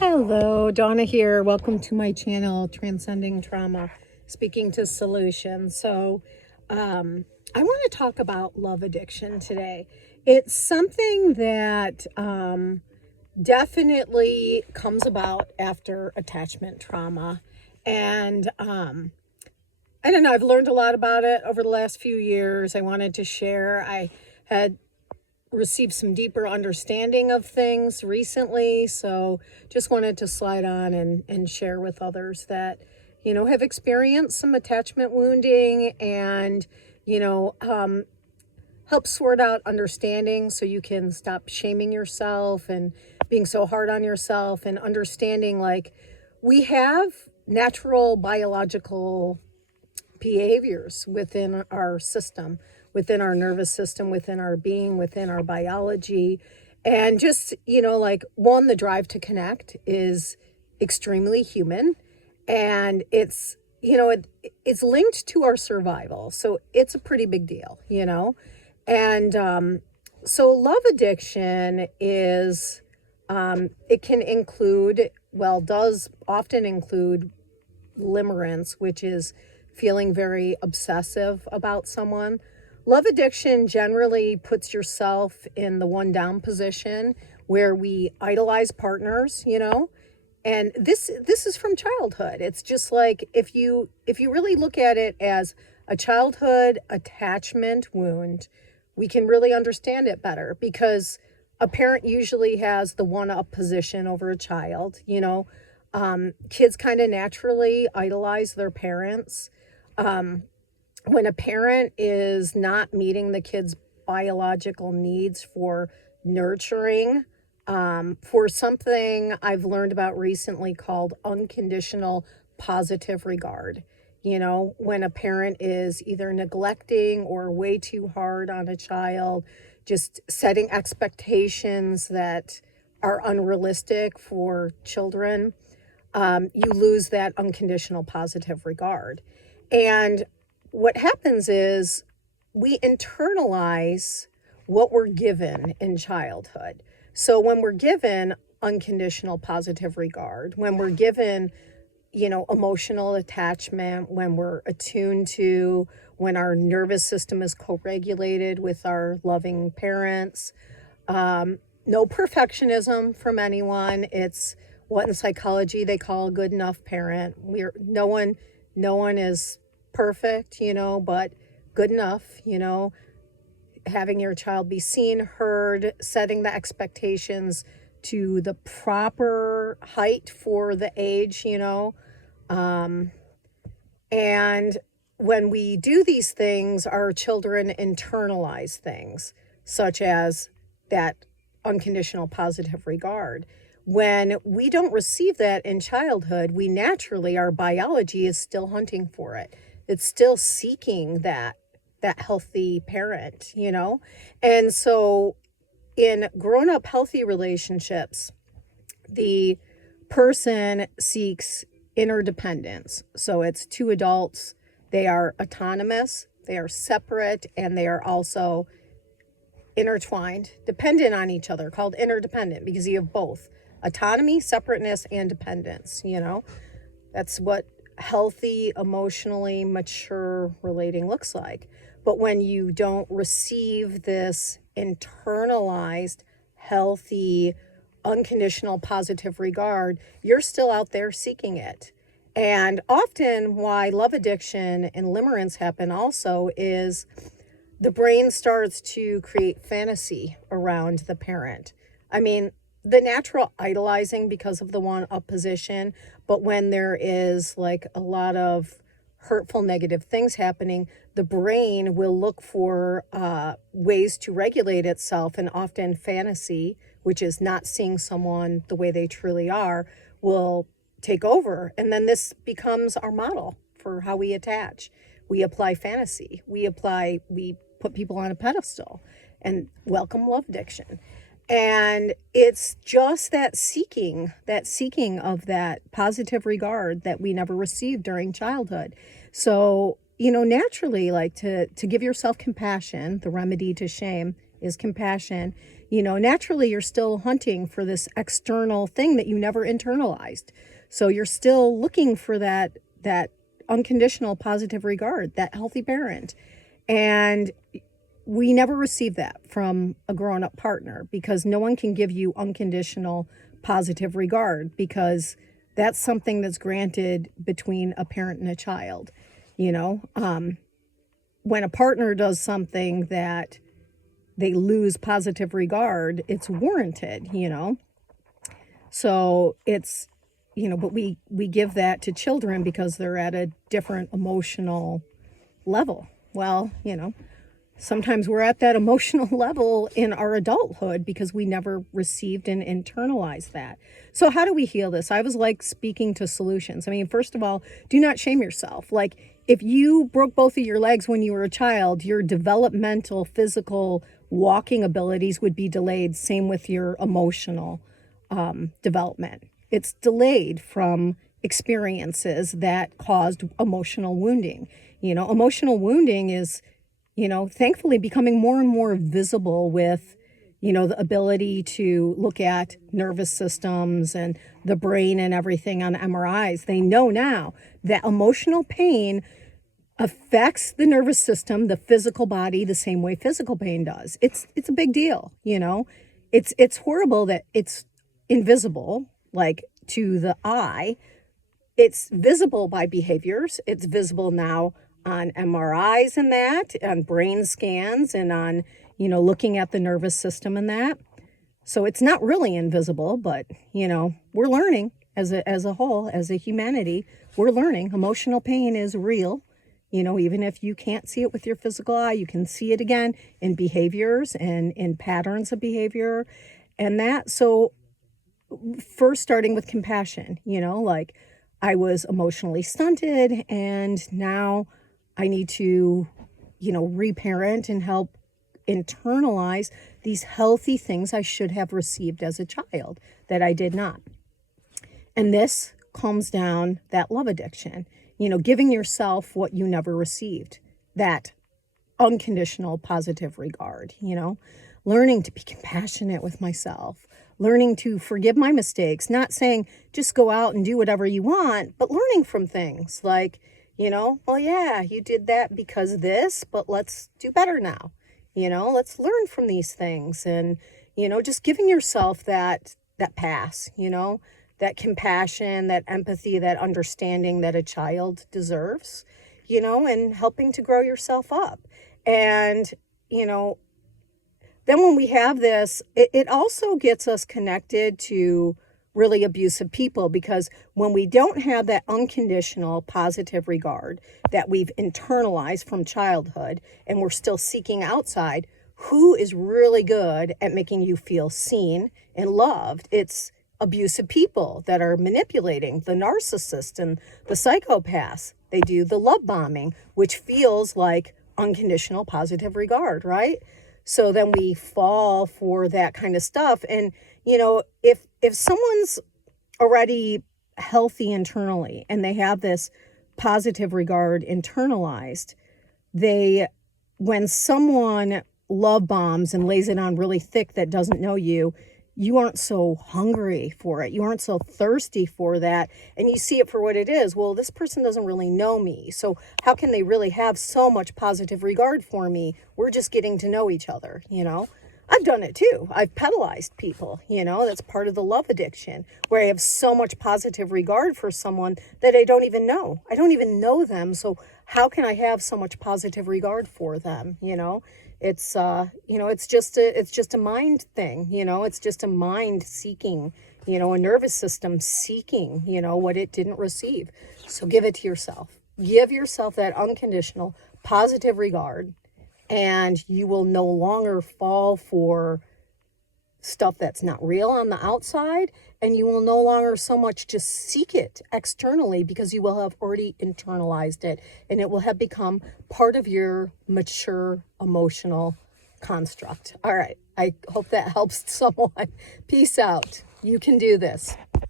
Hello, Donna here. Welcome to my channel, Transcending Trauma, Speaking to Solutions. I want to talk about love addiction today. It's something that definitely comes about after attachment trauma. And I don't know, I've learned a lot about it over the last few years. I wanted to share. I had received some deeper understanding of things recently, so just wanted to slide on and share with others that have experienced some attachment wounding and help sort out understanding so you can stop shaming yourself and being so hard on yourself, and understanding like we have natural biological behaviors within our system, within our nervous system, within our being, within our biology. And just, like one, the drive to connect is extremely human. And it's linked to our survival. So it's a pretty big deal. And so love addiction is, it can include, does often include limerence, which is feeling very obsessive about someone. Love addiction generally puts yourself in the one down position where we idolize partners. And this is from childhood. It's just like if you really look at it as a childhood attachment wound, we can really understand it better, because a parent usually has the one up position over a child. Kids kind of naturally idolize their parents. When a parent is not meeting the kid's biological needs for nurturing, for something I've learned about recently called unconditional positive regard. When a parent is either neglecting or way too hard on a child, just setting expectations that are unrealistic for children, you lose that unconditional positive regard. And what happens is we internalize what we're given in childhood. So when we're given unconditional positive regard, when we're given, emotional attachment, when we're attuned to, when our nervous system is co-regulated with our loving parents, no perfectionism from anyone. It's what in psychology they call a good enough parent. No one is perfect, but good enough, having your child be seen, heard, setting the expectations to the proper height for the age. And when we do these things, our children internalize things such as that unconditional positive regard. When we don't receive that in childhood, we naturally, our biology is still hunting for it. It's still seeking that healthy parent. And so in grown-up healthy relationships, the person seeks interdependence. So it's two adults. They are autonomous, they are separate, and they are also intertwined, dependent on each other, called interdependent, because you have both autonomy, separateness, and dependence. That's what healthy, emotionally mature relating looks like. But when you don't receive this internalized, healthy, unconditional positive regard, you're still out there seeking it. And often why love addiction and limerence happen also is the brain starts to create fantasy around the parent. I mean, the natural idolizing because of the one up position, but when there is like a lot of hurtful, negative things happening, the brain will look for ways to regulate itself, and often fantasy, which is not seeing someone the way they truly are, will take over. And then this becomes our model for how we attach. We apply fantasy. We put people on a pedestal, and welcome love addiction. And it's just that seeking of that positive regard that we never received during childhood. So, naturally, like to give yourself compassion, the remedy to shame is compassion. Naturally you're still hunting for this external thing that you never internalized. So you're still looking for that unconditional positive regard, that healthy parent. And we never receive that from a grown-up partner, because no one can give you unconditional positive regard, because that's something that's granted between a parent and a child. When a partner does something that they lose positive regard, it's warranted. So it's, but we give that to children because they're at a different emotional level. Well, sometimes we're at that emotional level in our adulthood because we never received and internalized that. So how do we heal this? I was like speaking to solutions. I mean, first of all, do not shame yourself. Like, if you broke both of your legs when you were a child, your developmental, physical walking abilities would be delayed. Same with your emotional development. It's delayed from experiences that caused emotional wounding. Emotional wounding is, thankfully becoming more and more visible with, the ability to look at nervous systems and the brain and everything on MRIs. They know now that emotional pain affects the nervous system, the physical body, the same way physical pain does. It's a big deal. It's horrible that it's invisible, like to the eye. It's visible by behaviors. It's visible now on MRIs and that, on brain scans, and on, looking at the nervous system and that. So it's not really invisible, but, we're learning as a whole, as a humanity, we're learning emotional pain is real. Even if you can't see it with your physical eye, you can see it again in behaviors and in patterns of behavior and that. So first, starting with compassion, like, I was emotionally stunted and now I need to, reparent and help internalize these healthy things I should have received as a child that I did not. And this calms down that love addiction, giving yourself what you never received, that unconditional positive regard, learning to be compassionate with myself, learning to forgive my mistakes, not saying just go out and do whatever you want, but learning from things like, well, yeah, you did that because of this, but let's do better now. Let's learn from these things, and, just giving yourself that pass, that compassion, that empathy, that understanding that a child deserves, and helping to grow yourself up. And, then when we have this, it also gets us connected to really abusive people, because when we don't have that unconditional positive regard that we've internalized from childhood and we're still seeking outside, who is really good at making you feel seen and loved? It's abusive people that are manipulating, the narcissists and the psychopaths. They do the love bombing, which feels like unconditional positive regard, right? So then we fall for that kind of stuff. And, if someone's already healthy internally and they have this positive regard internalized, when someone love bombs and lays it on really thick that doesn't know you, you aren't so hungry for it. You aren't so thirsty for that. And you see it for what it is. Well, this person doesn't really know me. So how can they really have so much positive regard for me? We're just getting to know each other, I've done it too. I've pedalized people, that's part of the love addiction, where I have so much positive regard for someone that I don't even know. I don't even know them. So how can I have so much positive regard for them? It's, it's just a mind thing, it's just a mind seeking, a nervous system seeking, what it didn't receive. So give it to yourself. Give yourself that unconditional positive regard, and you will no longer fall for stuff that's not real on the outside, and you will no longer so much just seek it externally, because you will have already internalized it and it will have become part of your mature emotional construct. All right. I hope that helps someone. Peace out. You can do this.